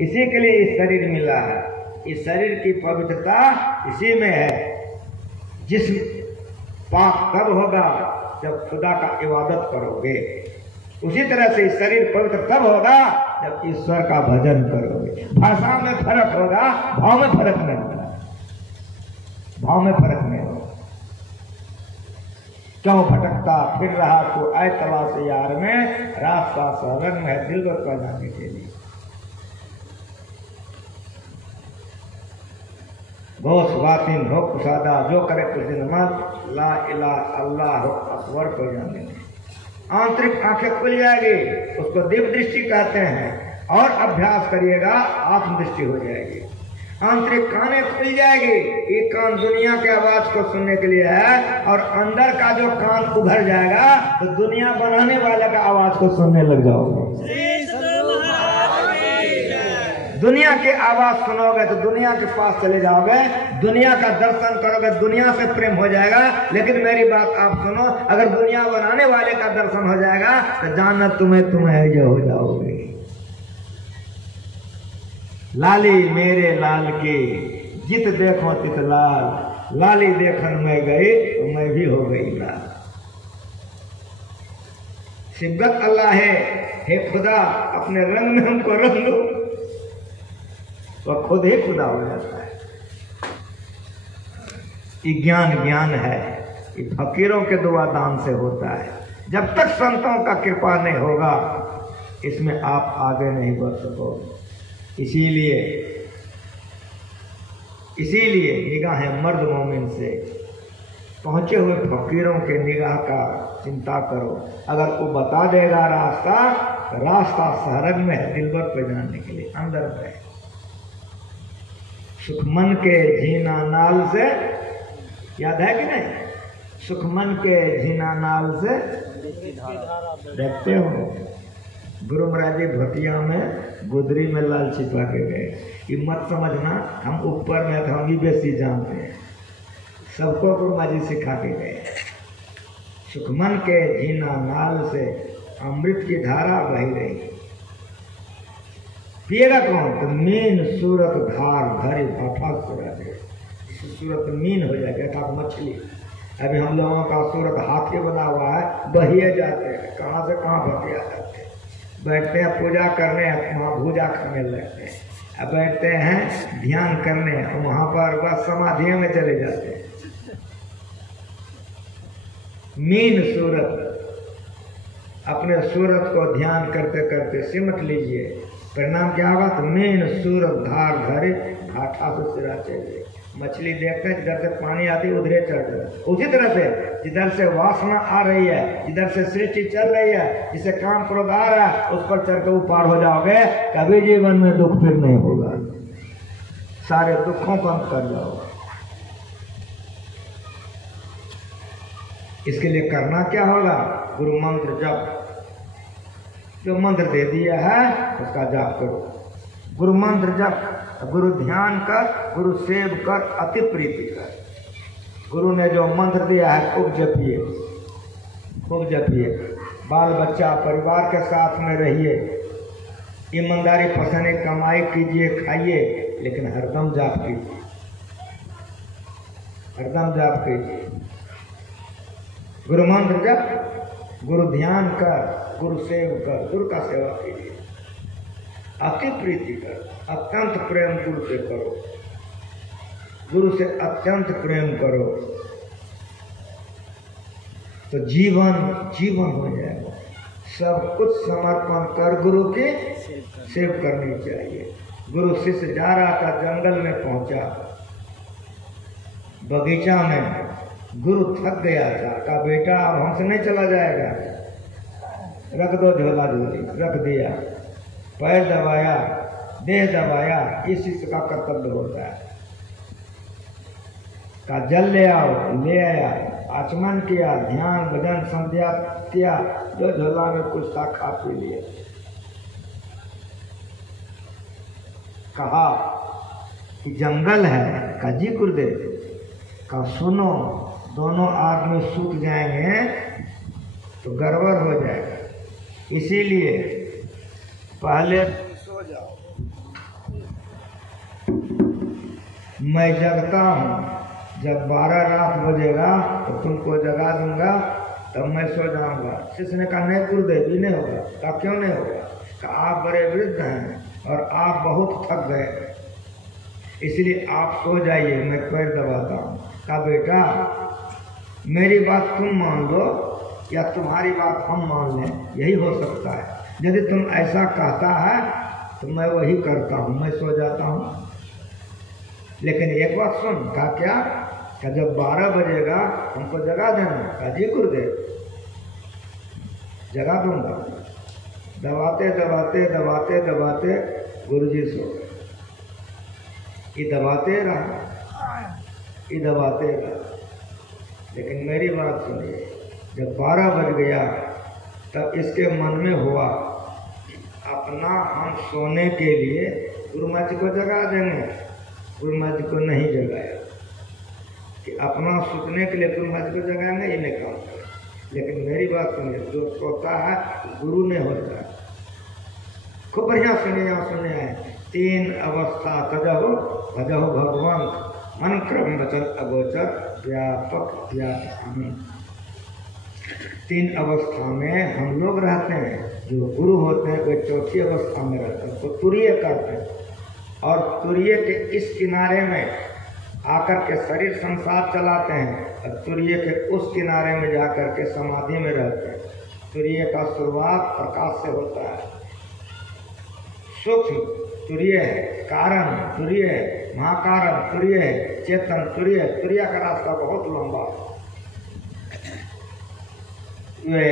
इसी के लिए इस शरीर मिला है। इस शरीर की पवित्रता इसी में है। जिस्म पाक तब होगा जब खुदा का इबादत करोगे। उसी तरह से इस शरीर पवित्र तब होगा जब ईश्वर का भजन करोगे। भाषा में फर्क होगा, भाव में फर्क नहीं होगा। भाव में फर्क नहीं होगा। क्यों भटकता फिर रहा तो आए तलाश यार में, रास्ता शरण में है दिल पर जाने के लिए। गोश वातिन हो कुसादा जो करे कुछ नमाज ला इला अल्लाह अकबर को जाने में। आंतरिक आंखें खुल जाएगी, उसको दिव्य दृष्टि कहते हैं। और अभ्यास करिएगा आत्मदृष्टि हो जाएगी। आंतरिक कानें खुल जाएगी। एक कान दुनिया के आवाज को सुनने के लिए है, और अंदर का जो कान उभर जाएगा तो दुनिया बनाने वाले का आवाज को सुनने लग जाओगे। दुनिया की आवाज सुनोगे तो दुनिया के पास चले जाओगे, दुनिया का दर्शन करोगे, दुनिया से प्रेम हो जाएगा। लेकिन मेरी बात आप सुनो, अगर दुनिया बनाने वाले का दर्शन हो जाएगा तो जानना तुम्हें जो हो जाओगे। लाली मेरे लाल की जित देखो तित लाल, लाली देखन में गई तो मैं भी हो गई लाल। सिब्बत अल्लाह है, हे खुदा अपने रंग में हमको रंग दो, वह खुद ही खुदा हो जाता है। ये ज्ञान है, ये फकीरों के दुआ दान से होता है। जब तक संतों का कृपा नहीं होगा इसमें आप आगे नहीं बढ़ सकोगे। इसीलिए निगाहें मर्द मोमिन से पहुंचे हुए फकीरों के निगाह का चिंता करो। अगर वो बता देगा रास्ता शहरग में है दिलबर पे जाने के लिए। अंदर में सुखमन के झीना नाल से, याद है कि नहीं? सुखमन के झीना नाल से देखते हो। गुरु महाराज जी भटिया में गुदरी में लाल छिपा के गए। ये मत समझना हम ऊपर में तो हम भी बेसी जानते हैं। सबको गुरु महाराज जी सिखा के गए। सुखमन के झीना नाल से अमृत की धारा बह रही। पिएगा कौन? तो मीन सूरत धार धरी भाठा सूरत। सूरत मीन हो जाएगा तो मछली। अभी हम लोगों का सूरत हाथी बना हुआ है, बहिए जाते हैं, कहाँ से कहाँ भटिया जाते हैं। बैठते हैं पूजा करने, वहाँ भूजा खाने लगते हैं। अब बैठते हैं ध्यान करने, वहाँ पर बस समाधि में चले जाते हैं। मीन सूरत, अपने सूरत को ध्यान करते करते सिमट लीजिए। परिणाम क्या होगा? तो मीन सूरत धार धरे घाटा से सिरा चाहिए। मछली देखते हैं जिधर से पानी आती है उधरे चढ़ जाए। उसी तरह से जिधर से वासना आ रही है, जिधर से सृष्टि चल रही है, जिसे काम क्रोध आ रहा है, उस पर चढ़ के ऊपर हो जाओगे। कभी जीवन में दुख फिर नहीं होगा। सारे दुखों को अंत कर जाओगे। इसके लिए करना क्या होगा? गुरु मंत्र जप, जो मंत्र दे दिया है उसका जाप करो। गुरु मंत्र जप, गुरु ध्यान कर, गुरु सेव कर, अति प्रीति कर। गुरु ने जो मंत्र दिया है खूब जपिए, खूब जपिए। बाल बच्चा परिवार के साथ में रहिए, ईमानदारी पसंद कमाई कीजिए, खाइए, लेकिन हरदम जाप कीजिए, हरदम जाप कीजिए। गुरु मंत्र जप, गुरु ध्यान कर, गुरु सेव कर, गुरु का सेवा कीजिए, अति प्रीति कर, अत्यंत प्रेम गुरु से करो, गुरु से अत्यंत प्रेम करो तो जीवन हो जाएगा। सब कुछ समर्पण कर गुरु के सेव करनी चाहिए। गुरु शिष्य जा रहा था, जंगल में पहुंचा, बगीचा में। गुरु थक गया था, कहा बेटा अब हमसे नहीं चला जाएगा, रख दो झोला झोली। रख दिया, पैर दबाया, देह दबाया। इस शिष्य का कर्तव्य होता है। का जल ले आओ, ले आया, आचमन किया, ध्यान भजन संध्या किया, जो झोला में कुछ था खा पी लिया। कहा कि जंगल है, का जी गुरुदेव, का सुनो, दोनों आदमी सूख जाएंगे तो गड़बड़ हो जाएगा। इसीलिए पहले सो जाओ, मैं जगता हूँ, जब 12 रात बजेगा तो तुमको जगा दूंगा, तब मैं सो जाऊंगा। शिष्य ने कहा नहीं गुरुदेव भी नहीं होगा। कहा क्यों नहीं होगा? कहा आप बड़े वृद्ध हैं और आप बहुत थक गए, इसलिए आप सो जाइए, मैं पैर दबाता हूँ। कहा बेटा मेरी बात तुम मान लो या तुम्हारी बात हम मान लें, यही हो सकता है। यदि तुम ऐसा कहता है तो मैं वही करता हूँ, मैं सो जाता हूँ। लेकिन एक बात सुन। कहा क्या? कि जब 12 बजेगा हमको जगा देना। कहा जी गुरुदेव जगा दूंगा। दबाते दबाते दबाते दबाते गुरुजी सो गए। ये दबाते रहा। लेकिन मेरी बात सुनिए, जब 12 बज गया तब इसके मन में हुआ अपना हम सोने के लिए गुरु महाराज जी को जगा देंगे। गुरु महाराज जी को नहीं जगाया कि अपना सुतने के लिए गुरु महाराज जी को जगाएंगे, ये नहीं काम करें। लेकिन मेरी बात सुनिए, जो सोता है गुरु नहीं होता है। खूब बढ़िया सुनिए, यहाँ सुने हैं 3 अवस्था तजहु भजहु भगवान मन क्रम वचन अगोचर व्यापक आनंद। 3 अवस्था में हम लोग रहते हैं। जो गुरु होते हैं वे 4थी अवस्था में रहते हैं, तो तुरीय करते हैं और तुरीय के इस किनारे में आकर के शरीर संसार चलाते हैं और तुरीय के उस किनारे में जाकर के समाधि में रहते हैं। तुरीय का शुरुआत प्रकाश से होता है। सूक्ष्म तुरीय है, कारण तुरीय है, महाकारण तुरीय है, चेतन तुरीय है। तुरीय का रास्ता बहुत लंबा। वे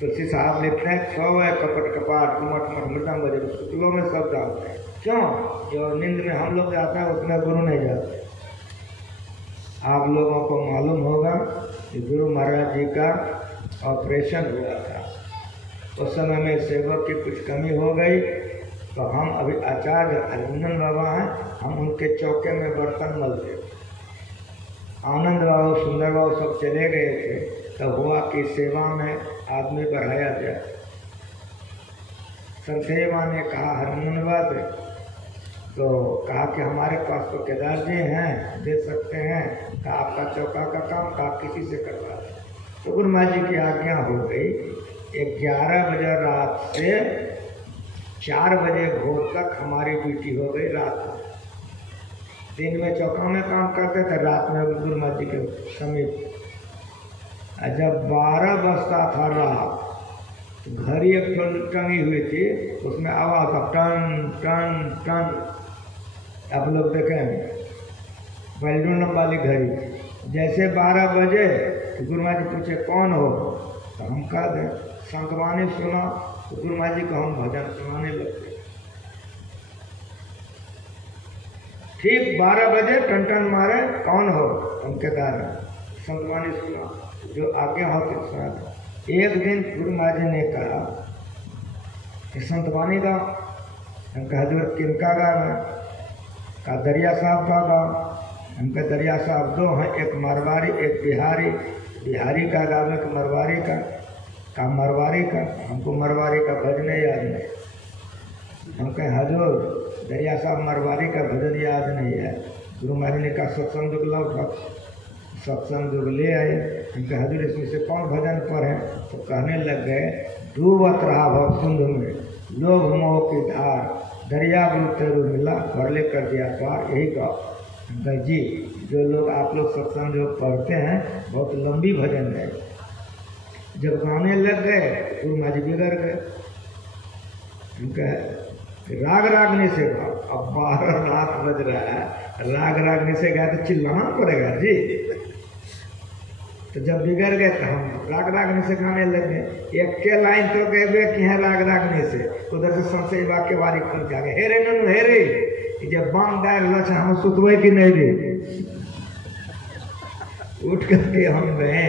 तुलसी साहब लिखते हैं 100 कपट कपाट कुमट मठ मृदम बजे, शुक्लों में सब जानते हैं। क्यों? जो नींद में हम लोग जाते हैं उसमें गुरु नहीं जाते। आप लोगों को मालूम होगा कि गुरु महाराज जी का ऑपरेशन हुआ था। उस समय में सेवक की कुछ कमी हो गई, तो हम अभी आचार्य अरविंदन बाबा हैं, हम उनके चौके में बर्तन मलते। आनंद बाबू सुंदर बाबू सब चले गए थे, तब हुआ कि सेवा में आदमी बढ़ाया गया। संतेवा ने कहा हरमन बात, तो कहा कि हमारे पास तो केदार जी हैं, दे सकते हैं। कहा आपका चौका का काम का किसी से करवा दें। तो गुरु महाराज जी की आज्ञा हो गई। 11 बजे रात से 4 बजे भोर तक हमारी ड्यूटी हो गई रात में। दिन में चौका में काम करते थे, रात में गुरु महाराज जी के समीप। जब 12 बजता था रात, तो घड़ी एक टंगी हुई थी, उसमें आवाज़ था टन टन टन। आप लोग देखें बेलडूम वाली घड़ी। जैसे 12 बजे तो गुरु महाराज जी पूछे कौन हो, तो हम कह दें संतवाणी सुना, तो गुरु महाराज जी को हम भजन सुनाने लगते। ठीक 12 बजे टन टन मारे, कौन हो? हम केदार हैं। संतवाणी सुना, जो आज्ञा होती साथ। एक दिन गुरु महाराज जी ने कहा कि संतवाणी का, हम कहा हजूर किनका गाना? का दरिया साहब का गाओ। हम कहा दरिया साहब 2 हैं, एक मारवाड़ी एक बिहारी। बिहारी का गावे कि मरवारी का मरवारी का। हमको मरवारी का भजन याद नहीं। हम कहें हजूर दरिया साहब मरवारी का भजन याद नहीं है। गुरु महाराज ने कहा सत्संग जुग लाओ, सत्संग जुग ले आए। उनके हजूर इसमें से कौन भजन पढ़े? तो कहने लग गए डूबत रहा भव सिंधु में लोभ मोह की धार, दरिया तेरू मिला भरले कर दिया पार। यही कहा जी। जो लोग आप लोग सत्संग जो पढ़ते हैं बहुत लंबी भजन है। जब गाने लग गए गुरु महाराज जी बिगड़ गए। उनका राग रागने से गाओ। अब 12 रात बज रहा है, राग रागने से गाए तो चिल्लाना पड़ेगा जी। तो जब बिगड़ गए तो हम राग रागने से गाने लगे। एक के लाइन तो गए कि है राग रागने से, उधर से संशय वाक्य बारी खुल जागे हे रे ननु हे रे, जब बांग गाय लच्छा हम सुतवे कि नहीं रे। उठ करके हम गए,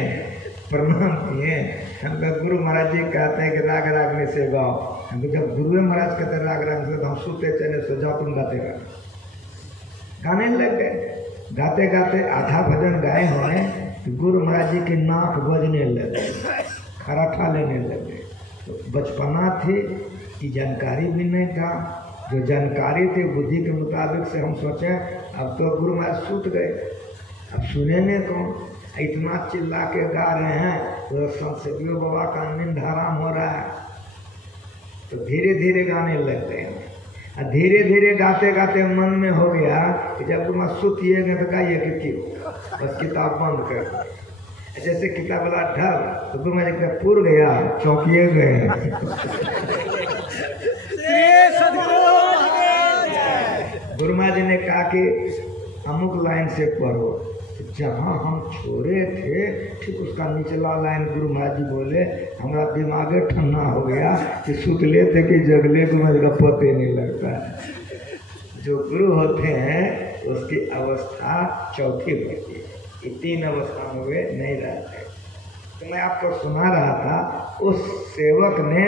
प्रणाम किए। हम कहा गुरु महाराज जी कहते हैं कि राग रागने से गाओ। हम जब गुरु महाराज कहते राग रागने से, तो हम सुते चले सो जाओ तुम गाते गाने लग गए। गाते गाते आधा भजन गाए हैं, गुरु महाराज जी की नाक बजने लगे, खराठा लेने लगे। तो बचपना थी कि जानकारी भी नहीं था, जो जानकारी थी बुद्धि के मुताबिक से हम सोचें अब तो गुरु महाराज सूत गए, अब सुनेंगे कौन, इतना चिल्ला के गा रहे हैं तो संसदीय बाबा का नींद हराम हो रहा है। तो धीरे धीरे गाने लग गए और धीरे धीरे गाते गाते मन में हो गया कि जब तुम सुतिएगा तो गाइए कि क्यों, बस किताब बंद कर दो। जैसे किताब वाला ढल तो गुरु महाराज का पुर गया, चौंकिए गए। गुरु महाराज ने कहा कि अमुक लाइन से पढ़ो, जहाँ हम छोड़े थे ठीक उसका निचला लाइन गुरु महाराज जी बोले। हमारा दिमाग ठंडा हो गया कि सुतले थे कि जगले, गुरु महाराज का पता नहीं लगता। जो गुरु होते हैं उसकी अवस्था चौथी होती है, ये 3 अवस्था में वे नहीं रहते। तो मैं आपको सुना रहा था, उस सेवक ने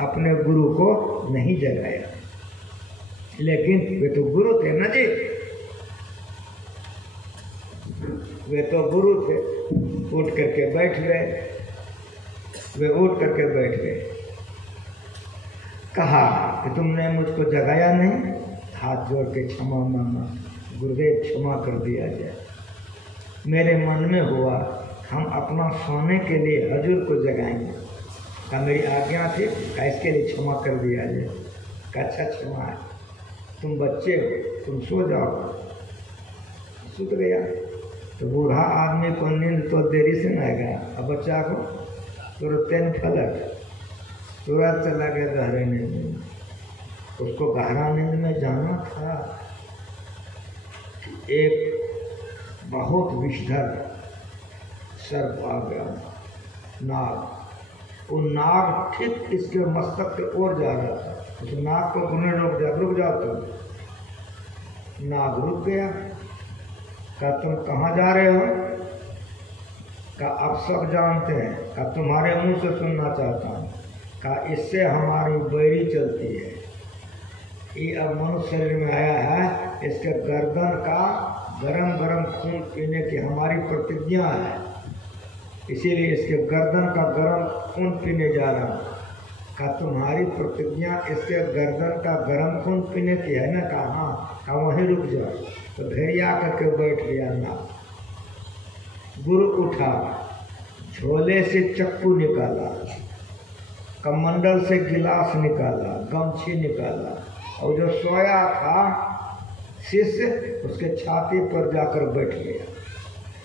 अपने गुरु को नहीं जगाया, लेकिन वे तो गुरु थे ना जी, वे तो गुरु थे। उठ करके बैठ गए, वे उठ करके बैठ गए। कहा कि तुमने मुझको जगाया नहीं, हाथ जोड़ के क्षमा मांगा, गुरुदेव क्षमा कर दिया जाए। मेरे मन में हुआ हम अपना सोने के लिए हजूर को जगाएंगे, का मेरी आज्ञा थी, का इसके लिए क्षमा कर दिया जाए। का अच्छा क्षमा है, तुम बच्चे हो, तुम सो जाओ। सुत गया तो बूढ़ा आदमी को नींद तो देरी से न आएगा, अब बच्चा को तुरंत फलक तुरंत चला गया गहरे नींद में। उसको गहरा नींद में जाना था। एक बहुत विषधर सर्प आ गया, नाग। वो नाग ठीक इसके मस्तक के ओर जा रहा था, उस नाग को गुने रुक जाओ तुम। नाग रुक गया। कहा तुम कहाँ जा रहे हो? कहा अब सब जानते हैं। कहा तुम्हारे मुंह से सुनना चाहता हूँ। कहा इससे हमारी बैरी चलती है, ये अब मनुष्य शरीर में आया है, इसके गर्दन का गरम गरम खून पीने की हमारी प्रतिज्ञा है, इसीलिए इसके गर्दन का गरम खून पीने जा रहा हूँ। कहा तुम्हारी प्रतिज्ञा इसके गर्दन का गरम खून पीने की है ना? कहा हाँ। कहा वहीं रुक जाओ। तो भेड़िया करके बैठ गया ना। गुरु उठा, झोले से चक्कू निकाला, कमंडल से गिलास निकाला, गमछी निकाला, और जो सोया था शिष्य उसके छाती पर जाकर बैठ गया।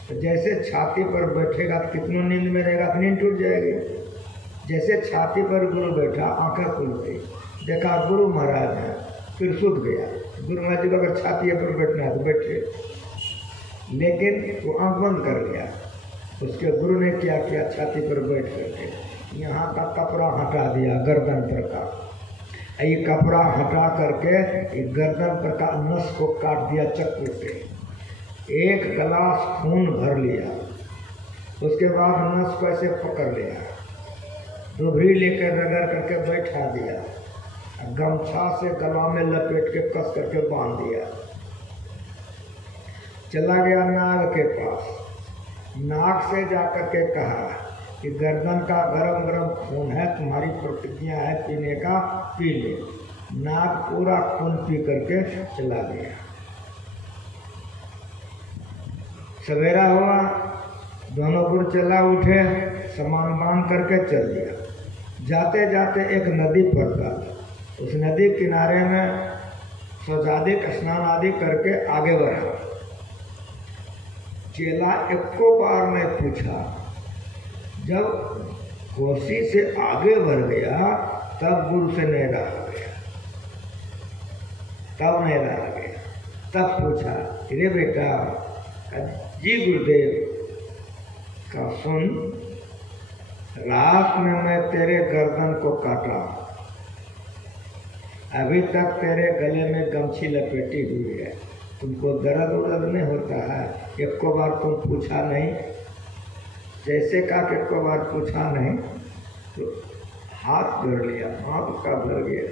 तो जैसे छाती पर बैठेगा तो कितनों नींद में रहेगा, नींद टूट जाएगी। जैसे छाती पर गुरु बैठा, आंखें खुलती, देखा गुरु महाराज है, फिर सुत गया। गुरु महाराज जी को अगर छाती पर बैठना है तो बैठे, लेकिन वो आंख बंद कर लिया। उसके गुरु ने क्या किया, छाती पर बैठ करके यहाँ का कपड़ा हटा दिया गर्दन पर का। ये कपड़ा हटा करके ये गर्दन पर का नस को काट दिया चक्कू से। एक गिलास खून भर लिया, उसके बाद नस को ऐसे पकड़ लिया, दुबरी लेकर रगड़ करके बैठा दिया, गमछा से गला में लपेट के कस करके बांध दिया। चला गया नाग के पास। नाग से जाकर के कहा कि गर्दन का गरम गरम खून है, तुम्हारी प्रतिज्ञा है पीने का, पी ले। नाग पूरा खून पी करके चला गया। सवेरा हुआ, दोनों गुरु चला उठे, सामान बांध करके चल दिया। जाते जाते एक नदी पड़ता, उस नदी किनारे में स्वजादिक स्नान आदि करके आगे बढ़ा। चेला एको बार में पूछा, जब कोसी से आगे बढ़ गया तब गुरु से नहीं रहा गया, तब नहीं रहा गया। तब पूछा, अरे बेटा, जी गुरुदेव। का सुन, रात में मैं तेरे गर्दन को काटा, अभी तक तेरे गले में गमछी लपेटी हुई है, तुमको दर्द उर्द नहीं होता है? एक को बार तुम पूछा नहीं। जैसे का एक को बार पूछा नहीं तो हाथ जोड़ लिया, हाथ का भर गया।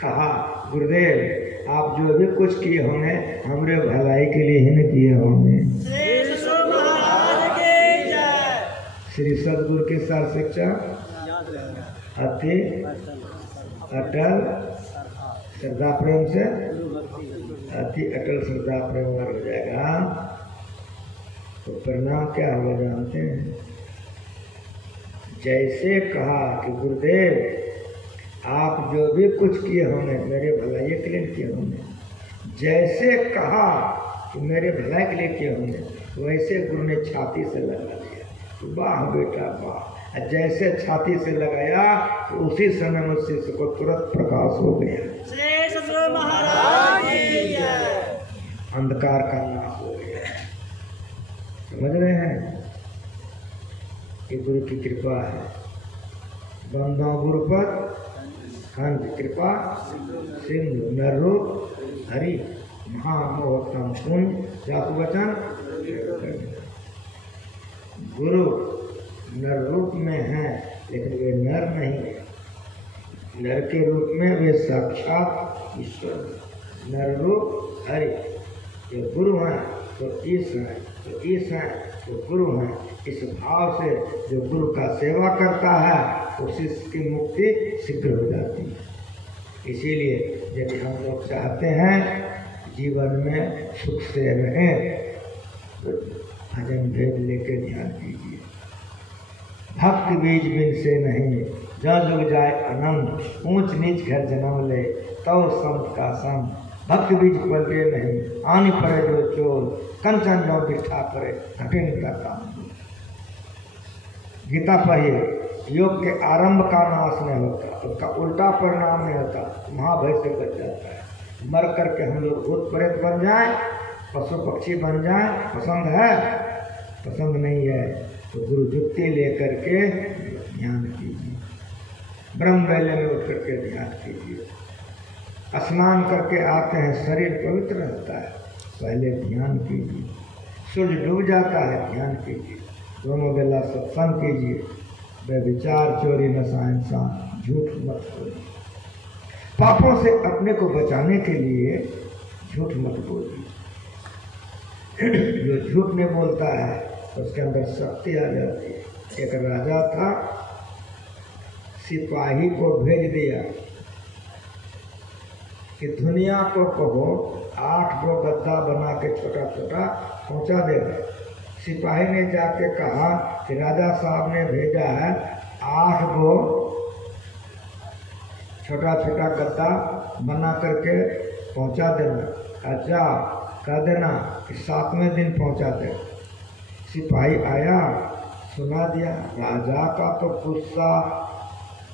कहा, गुरुदेव आप जो भी कुछ किए होंगे हमरे भलाई के लिए ही नहीं किए होंगे। श्री सदगुरु की सार शिक्षा अति अटल श्रद्धा प्रेम से अति अटल श्रद्धा प्रेम हो जाएगा तो परिणाम क्या होगा जानते हैं? जैसे कहा कि गुरुदेव आप जो भी कुछ किए होंगे मेरे भलाई के लिए किए होंगे, जैसे कहा कि मेरे भलाई के लिए किए होंगे वैसे गुरु ने छाती से लगा दिया। वाह बेटा वाह। जैसे छाती से लगाया तो उसी समय उस शिष्य को तुरंत प्रकाश हो गया, अंधकार का नाश हो गया। समझ रहे हैं? ये गुरु की कृपा है। बंदा गुरु पर अंत कृपा सिंधु नर रूप हरि महामोहतम पुण्य जातु वचन। गुरु नर रूप में है लेकिन वे नर नहीं है। नर के रूप में वे साक्षात ईश्वर। नर रूप हरि। जो गुरु हैं तो ईश हैं, जो ईश हैं तो गुरु हैं। इस भाव से जो गुरु का सेवा करता है उसी की मुक्ति शीघ्र हो जाती है। इसीलिए यदि हम लोग चाहते हैं जीवन में सुख से रहें तो भजन भेद लेके ध्यान कीजिए। भक्ति बीज बिन से नहीं, जहाँ जुग जाए अनंत। ऊंच नीच घर जन्म ले तो संत का संग। भक्ति बीज पलटे नहीं, आनी पड़े जो चोर। कंचन जो बिठा करे कठिन का काम। गीता पढ़िए, योग के आरंभ का नाश नहीं होता, उसका उल्टा परिणाम नहीं होता, महाभय से बच जाता है। मर करके हम लोग भूत प्रेत बन जाए, पशु पक्षी बन जाए, पसंद है? पसंद नहीं है तो गुरु जुक्ति लेकर के ध्यान कीजिए। ब्रह्म वेले में उठ करके ध्यान कीजिए। स्नान करके आते हैं, शरीर पवित्र रहता है, पहले ध्यान कीजिए। सूर्य डूब जाता है, ध्यान कीजिए। दोनों बेला सत्संग कीजिए। व्यभिचार, चोरी, नशा, इंसान, झूठ मत बोलिए। पापों से अपने को बचाने के लिए झूठ मत बोलिए। जो झूठ नहीं बोलता है उसके अंदर शक्ति आ जाती है। एक राजा था, सिपाही को भेज दिया कि दुनिया को कहो 8 गो गद्दा बना के छोटा छोटा पहुंचा देगा। सिपाही ने जाके कहा कि राजा साहब ने भेजा है 8 गो छोटा छोटा गद्दा बना करके पहुंचा देना। अच्छा कह देना कि 7वें दिन पहुंचा दे। सिपाही आया, सुना दिया। राजा का तो गुस्सा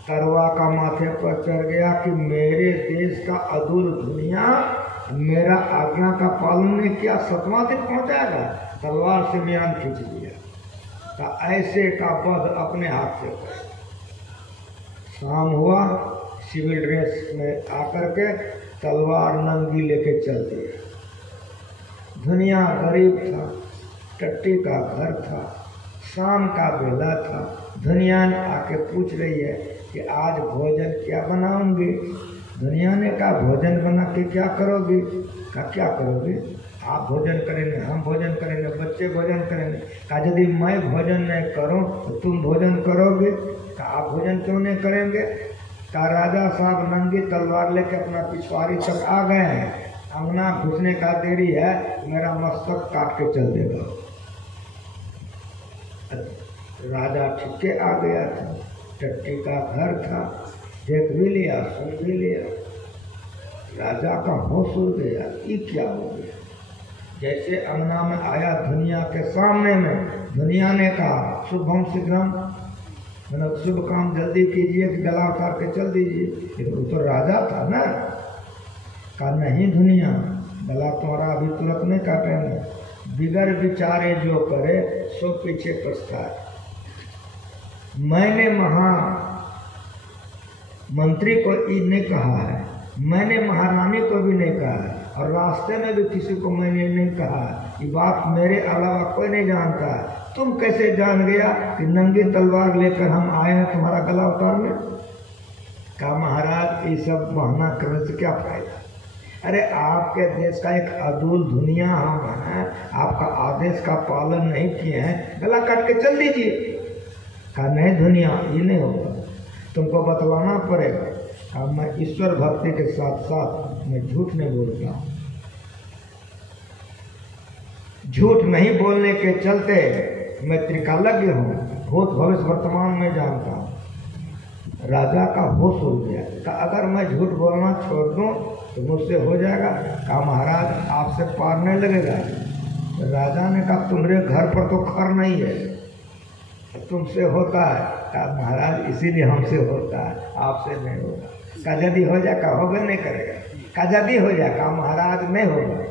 तरवा का माथे पर चढ़ गया कि मेरे देश का अधूर दुनिया मेरा आज्ञा का पालन नहीं किया, 7वां दिन पहुंचाएगा। तलवार से म्यान खींच लिया। तो ऐसे का वध अपने हाथ से कर। शाम हुआ, सिविल ड्रेस में आकर के तलवार नंगी लेके चल दिया। दुनिया गरीब था, टट्टी का घर था, शाम का बेला था। दुनिया ने आके पूछ रही है कि आज भोजन क्या बनाऊंगी? दुनिया ने कहा भोजन बना के क्या करोगी? कहा क्या करोगे? आप भोजन करेंगे, हम भोजन करेंगे, बच्चे भोजन करेंगे। कहा यदि मैं भोजन नहीं करूं तो तुम भोजन करोगे? कहा आप भोजन क्यों नहीं करेंगे? कहा राजा साहब नंगी तलवार लेके अपना पिछवाड़ी तक आ गए हैं, अंगना घुसने का देरी है, मेरा मस्तक काट के चल देगा। राजा ठिके आ गया था, टट्टी का घर था, देख भी लिया, सुन भी लिया। राजा का होश उड़ गया, ये क्या हो गया? जैसे अंगना में आया दुनिया के सामने में, दुनिया ने कहा शुभम शीघ्रम, मतलब शुभ काम जल्दी कीजिए कि गला उतार के चल दीजिए। लेकिन वो तो राजा था ना। कहा नहीं दुनिया, गला तुम्हारा अभी तुरंत नहीं काटेंगे, बिगर विचारे जो करे सो पीछे पछताए। मैंने मंत्री को इन्हें कहा है, मैंने महारानी को भी नहीं कहा है, और रास्ते में भी किसी को मैंने नहीं कहा। ये बात मेरे अलावा कोई नहीं जानता। तुम कैसे जान गया कि नंगी तलवार लेकर हम आए हैं तुम्हारा गला उतारने? कहा महाराज ये सब बहाना करने से क्या फायदा? अरे आपके देश का एक अदूल दुनिया हम हैं, आपका आदेश का पालन नहीं किए हैं, गला काट के चल दीजिए। कहा नहीं दुनिया ये नहीं होगा, तुमको बतलाना पड़ेगा। अब मैं ईश्वर भक्ति के साथ साथ मैं झूठ नहीं बोलता हूँ। झूठ नहीं बोलने के चलते मैं त्रिकालज्ञ हूँ, भूत भविष्य वर्तमान में जानता हूँ। राजा का होश उड़ गया, कहा अगर मैं झूठ बोलना छोड़ दूँ तो मुझसे हो जाएगा। कहा महाराज आपसे पार नहीं लगेगा। राजा ने कहा तुम्हारे घर पर तो खर नहीं है, तुमसे होता है। कहा महाराज इसीलिए हमसे होता है, आपसे नहीं होगा। कहा यदि हो जाए, कहा होगा नहीं करेगा। कहा यदि हो जाए, कहा महाराज नहीं होगा।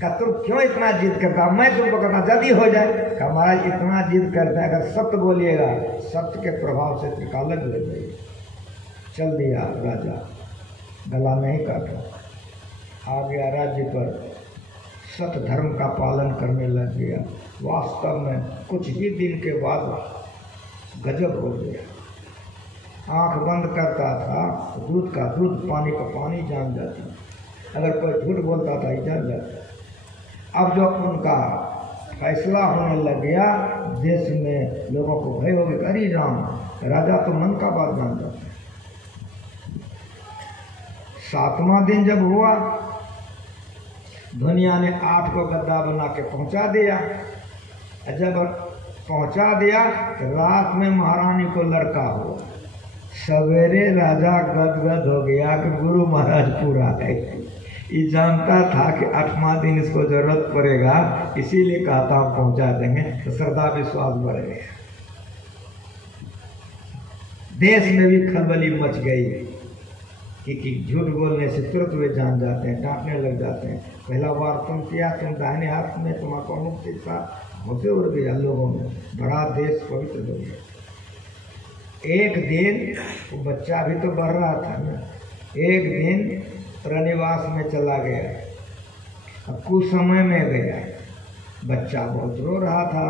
कहा तुम क्यों इतना जिद करता, मैं तुमको कहता यदि हो जाए। कहा महाराज इतना जिद करता है, अगर सत्य बोलिएगा सत्य के प्रभाव से त्रिकालज्ञ हो जाइए। चल दिया राजा, गला नहीं काटा, आ गया राज्य पर, सत्य धर्म का पालन करने लग गया। वास्तव में कुछ ही दिन के बाद गजब हो गया। आंख बंद करता था दूध का दूध, पानी का पानी जान जाता, अगर कोई झूठ बोलता था ही जान जाता। अब जो उनका फैसला होने लग गया, देश में लोगों को भय हो गया, अरे राम राजा तो मन का बात जानता था। 7वां दिन जब हुआ, दुनिया ने 8 को गद्दा बना के पहुंचा दिया। जब पहुंचा दिया तो रात में महारानी को लड़का हुआ। सवेरे राजा गदगद हो गया कि गुरु महाराज पूरा है। ये जानता था कि 8वां दिन इसको जरूरत पड़ेगा, इसीलिए कहा था हम पहुंचा देंगे, तो श्रद्धा विश्वास बढ़ गया। देश में भी खलबली मच गई कि झूठ बोलने से तुरंत वे जान जाते हैं, डांटने लग जाते हैं। पहला बार तुम किया, तुम दाहिने हाथ में तुम्हारा मुक्ति था, मुझे उड़ गया लोगों में, बड़ा देश पवित्र हो गया। एक दिन वो बच्चा भी तो बढ़ रहा था ना, एक दिन रनिवास में चला गया। अब कुछ समय में गया, बच्चा बहुत रो रहा था,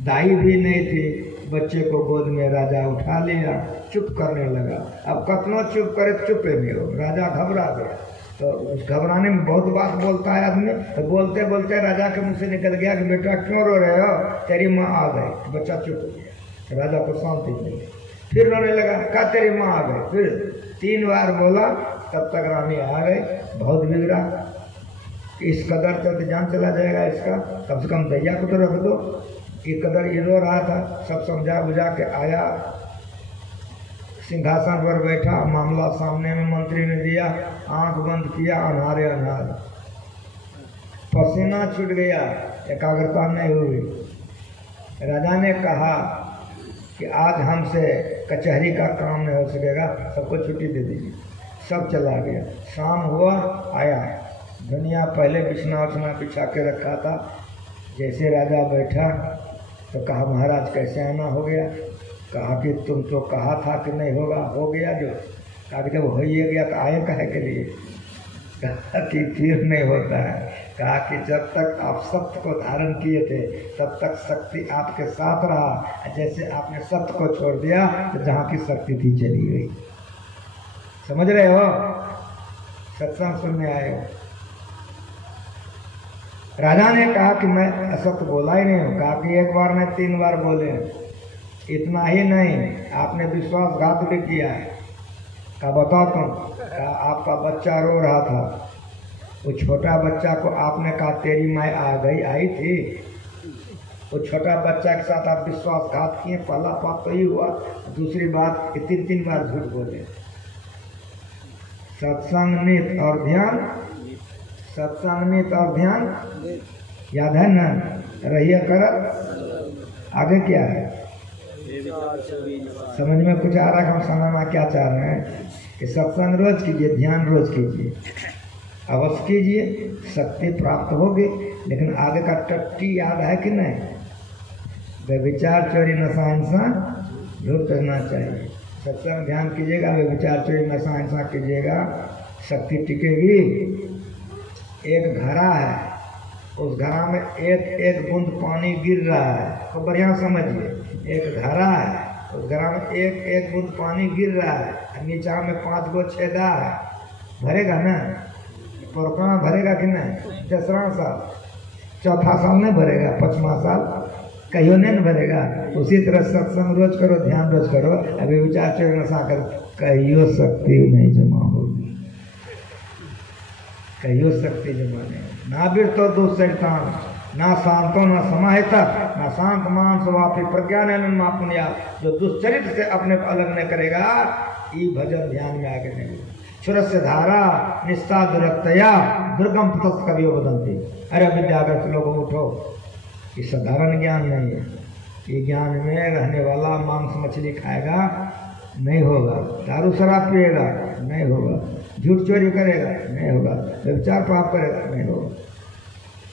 दाई भी नहीं थी, बच्चे को गोद में राजा उठा लिया, चुप करने लगा। अब कतना चुप करे, चुपे नहीं हो। राजा घबरा गया, तो उस घबराने में बहुत बात बोलता है आदमी, तो बोलते बोलते राजा के मुंह से निकल गया कि बेटा क्यों रो रहे हो, तेरी माँ आ गई। बच्चा चुप हो गया, राजा को शांति मिली। फिर रोने लगा, कहा तेरी माँ आ गई। फिर 3 बार बोला, तब तक रानी आ गई। बहुत बिगड़ा, इस कदर तक जान चला जाएगा इसका, कम से कम दैया को तो रख दो। कि कदर ये रो रहा था, सब समझा बुझा के आया, सिंहासन पर बैठा, मामला सामने में मंत्री ने दिया, आंख बंद किया, अनहारे अनहार, पसीना छूट गया, एकाग्रता नहीं हुई। राजा ने कहा कि आज हमसे कचहरी का काम नहीं हो सकेगा, सबको छुट्टी दे दीजिए। सब चला गया। शाम हुआ, आया, दुनिया पहले बिछना उछना बिछा के रखा था। जैसे राजा बैठा तो कहा महाराज कैसे आना हो गया। कहा कि तुम तो कहा था कि नहीं होगा, हो गया जो। कहा कि जब हो ही गया तो आए काहे के लिए। कहा कि फिर नहीं होता है। कहा कि जब तक आप सत्य को धारण किए थे तब तक शक्ति आपके साथ रहा, जैसे आपने सत्य को छोड़ दिया तो जहाँ की शक्ति थी चली गई। समझ रहे हो, सत्संग सुनने आए हो। राजा ने कहा कि मैं असत्य बोला ही नहीं हूँ। कहा कि 1 बार नहीं 3 बार बोले, इतना ही नहीं आपने विश्वासघात भी किया है। कहा बताओ तुम। कहा आपका बच्चा रो रहा था, वो छोटा बच्चा को आपने कहा तेरी माँ आ गई, आई थी। वो छोटा बच्चा के साथ आप विश्वासघात किए। पहला बात तो ही हुआ, दूसरी बात 3 बार झूठ बोले। सत्संग नित और ध्यान, सत्संग नित और ध्यान याद है ना, रहिए कर। आगे क्या है समझ में कुछ आ रहा है? हम समझना क्या चाह रहे हैं कि सत्संग रोज कीजिए, ध्यान रोज कीजिए, अवश्य कीजिए, शक्ति प्राप्त होगी। लेकिन आगे का टट्टी याद है कि नहीं? व्यभिचार चोरी नशा हिंसा दूर करना चाहिए। सत्संग ध्यान कीजिएगा, व्यभिचार चोरी नशा हिंसा कीजिएगा, शक्ति टिकेगी। एक घड़ा है, उस घड़ा में एक बूंद पानी गिर रहा है, तो बढ़िया समझिए। एक घड़ा है, उस घड़ा में एक बूंद पानी गिर रहा है, नीचा में 5 गो छेदा है, भरेगा ना? पोरकना भरेगा कि नहीं? 3रा साल, 4था साल नहीं भरेगा, 5वां साल कहियो नहीं न भरेगा। उसी तरह सत्संग रोज करो, ध्यान रोज करो, अभी विचार चोर नशा कर, कहियो शक्ति नहीं जमा होगी, कहियो शक्ति जमा नहीं। ना भी तो दुष्चरितान ना शांतो न समाहिता ना शांत मानस वापी प्रज्ञान मापुनिया। जो दुष्चरित से अपने को अलग नहीं करेगा, ये भजन ध्यान में आगे नहीं। क्षुरस्य धारा निष्ठा दुरक्तया दुर्गम पथ कवियो बदलती। अरे विद्याग्रस्त लोगों उठो, ये साधारण ज्ञान नहीं है। ये ज्ञान में रहने वाला मांस मछली खाएगा नहीं होगा, दारू शराब पिएगा नहीं होगा, झूठ चोरी करेगा नहीं होगा, व्यभिचार पाप करेगा नहीं होगा।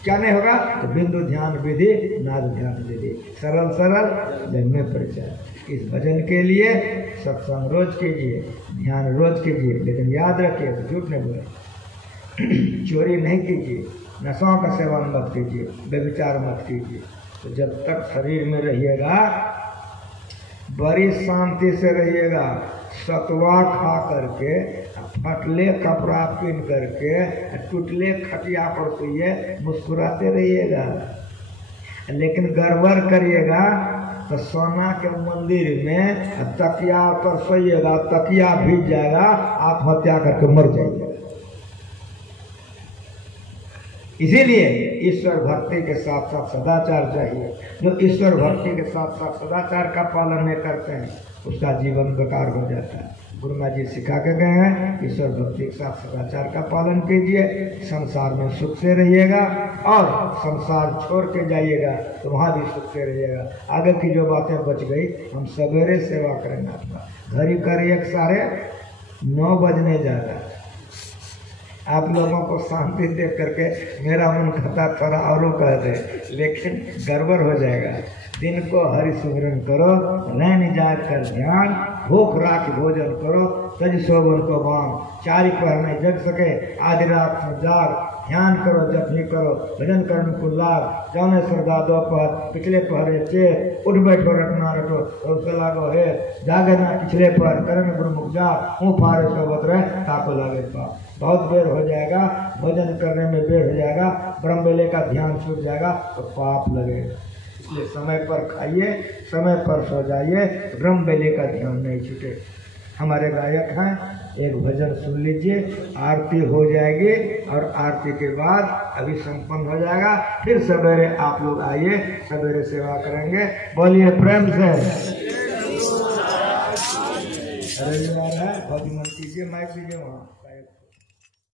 क्या नहीं होगा? तो बिंदु ध्यान विधि, नाद ध्यान विधि, सरल सरल जन्म में परिचय। इस भजन के लिए सत्संग रोज कीजिए, ध्यान रोज कीजिए, लेकिन याद रखिए झूठ नहीं बोले, चोरी नहीं कीजिए, नशों का सेवन मत कीजिए, व्यभिचार मत कीजिए। तो जब तक शरीर में रहिएगा बड़ी शांति से रहिएगा। सतुआ खा करके, फटले कपड़ा पहन करके, टूटले खटिया पर सोइए, मुस्कुराते रहिएगा। लेकिन गड़बड़ करिएगा तो सोना के मंदिर में तकिया पर सोइएगा, तकिया भीग जाएगा, आत्महत्या करके मर जाइएगा। इसीलिए ईश्वर भक्ति के साथ साथ सदाचार चाहिए। जो ईश्वर भक्ति के साथ साथ सदाचार का पालन नहीं करते हैं, उसका जीवन बेकार हो जाता है। गुरु महाराज जी सिखा के गए हैं, ईश्वर भक्ति के साथ सदाचार का पालन कीजिए, संसार में सुख से रहिएगा, और संसार छोड़ के जाइएगा तो वहाँ भी सुख से रहिएगा। आगे की जो बातें बच गई, हम सवेरे सेवा करेंगे आपका। घड़ी करिए 9:30 बजने जा रहा है। आप लोगों को शांति देख करके मेरा मन खाता थोड़ा और कह दे, लेकिन गड़बड़ हो जाएगा। दिन को हरि सुमिरन करो, नैन जात कर ध्यान, भूख राख भोजन करो, तज शोभन को बाम, 4 पहर में जग सके, आधी रात में जाग, ध्यान करो, जपनी करो, भजन करने को लाग, जौने सरदा दोपहर, पिछले पहरे चेर, उठ बैठो रटना रटो, तो लागो है, जागे ना पिछले पहर, करन गुरुमुख जा, मुँह फारे सोबत रहे, ताको लागे पाप। बहुत बेर हो जाएगा, भजन करने में बेर हो जाएगा, ब्रह्म बेले का ध्यान छूट जाएगा तो पाप लगेगा। इसलिए समय पर खाइए, समय पर सो जाइए, ब्रह्म बेले का ध्यान नहीं छूटे। हमारे गायक हैं, एक भजन सुन लीजिए, आरती हो जाएगी, और आरती के बाद अभी संपन्न हो जाएगा। फिर सवेरे आप लोग आइए, सवेरे सेवा करेंगे। बोलिए प्रेम से रविवार है, भजन कीजिए, माइक दीजिए वहाँ।